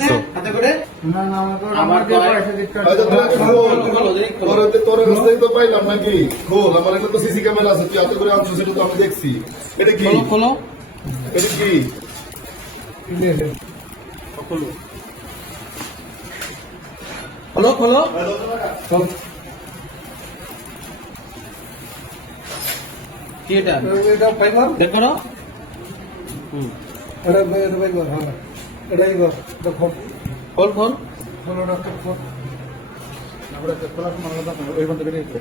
দিছো? হাতে করে না না আমার তোর রাস্তায় তো পাইলাম নাকি খোল আমার একটা তো সিসি ক্যামেরা আছে তুই হাতে করে আনছিস সেটা তো আমি দেখছি এটা কি খোলো খোলো এটা কি খোলো খোলো খোলো কি এটা এটা পাইবা দেখো না এটা পাইবা হ্যাঁ এটাই গো দেখো খোল খোল খোলো রাখো খোল আমরা তো খোলা সময় আলাদা ওই বন্ধ করে দিতে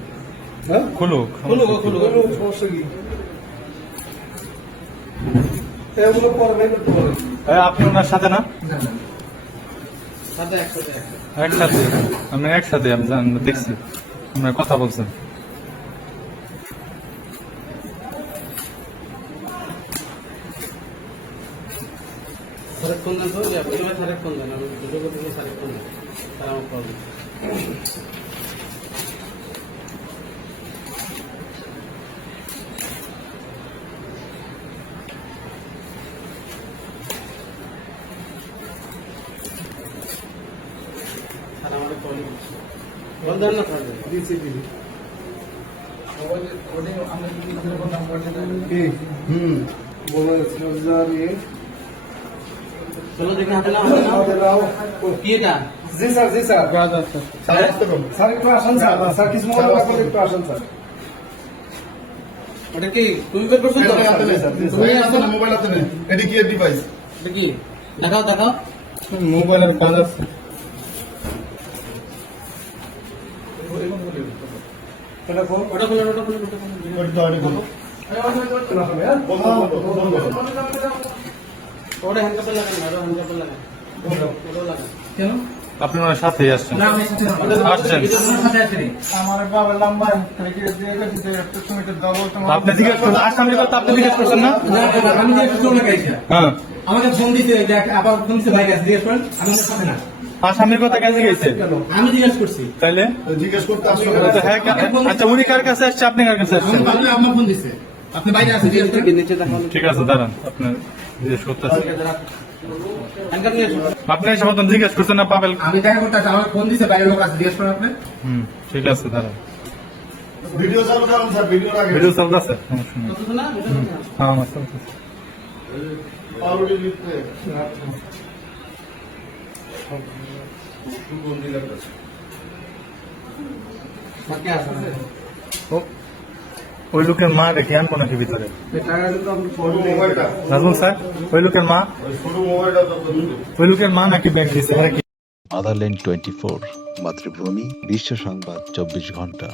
হ্যাঁ খুলো খোলো খোলো খোলো সমস্যা কি এগুলো পরে বের করতে পারে আপনি ওনার সাথে না? সাথে একসাথে একসাথে আমরা একসাথে আমি দেখছি আমরা কথা বলছেন। সারেক্ষণ দেন তো আপনি সারেক্ষণ দেন আমি দুটো করে সারেক্ষণ দেন তার আমার প্রবলেম স্যার আমাদের প্রবলেম বল দেন না স্যার দিছি দিছি মোবাইলে ওনে আমরা কি করে নাম্বার দেন কি বলো সরজার এ চলো দেখে হাতে নাও হাতে নাও কি এটা জি স্যার ব্রাদার স্যার স্যার আসতে কম স্যার একটু আসেন স্যার স্যার কিছু মনে না করে একটু আসেন স্যার ওটা কি তুমি বের করছো তো হাতে নেই স্যার তুমি আসতে না মোবাইল হাতে নেই এটা কি এর ডিভাইস এটা কি দেখাও দেখাও মোবাইলের কাজ আছে এটা কোন ওটা খোলো ওটা খোলো ওটা খোলো ওটা তো আরে বলো ওটা হ্যান্ডকাপে লাগান না ওটা হ্যান্ডকাপে লাগান ওটা লাগান কেন আপনি ওনার সাথেই আসছেন। আসছেন আমার বাবার নাম্বার থেকে দিয়ে গেছে একটু সময় দাও আপনি জিজ্ঞেস করছেন আসামি কথা আপনি জিজ্ঞেস করছেন না? আমি যে একটু চলে গেছি হ্যাঁ আমাকে ফোন দিতে আবার ফোন দিতে ভাই কাছে জিজ্ঞেস করেন আমি সাথে না আসামির কথা কাছে গেছে আমি জিজ্ঞেস করছি তাইলে জিজ্ঞেস করতে আসছো তো হ্যাঁ আচ্ছা উনি কার কাছে আসছে আপনি কার কাছে আসছেন? আমার ফোন দিছে আপনি বাইরে আছেন জিজ্ঞেস করেন নিচে দেখাও ঠিক আছে দাঁড়ান আপনার জিজ্ঞেস করতেছেন হ্যান্ডকাপ নিয়ে আসুন আপনি এসে মতন জিজ্ঞেস করছেন না পাবেল? আমি দেখা করতে আসছি আমার ফোন দিছে বাইরে লোক আছে জিজ্ঞেস করেন আপনি ঠিক আছে দাঁড়ান ভিডিও চালু করুন স্যার ভিডিও আগে ভিডিও চলতেছে সমস্যা নেই। বুঝছো না হ্যাঁ আমার চলতেছে। পাউরুটি লিখতে বাকি আছে ওই লোকের মা রেখে আনবো নাকি ভিতরে? শুরু মোবাইলটা নাজমুল স্যার ওই লোকের মা শুরু মোবাইলটা তো ওই লোকের মা নাকি ব্যাগ দিচ্ছে আদারল্যান্ড 24 মাতৃভূমি বিশ্ব সংবাদ 24 ঘন্টা।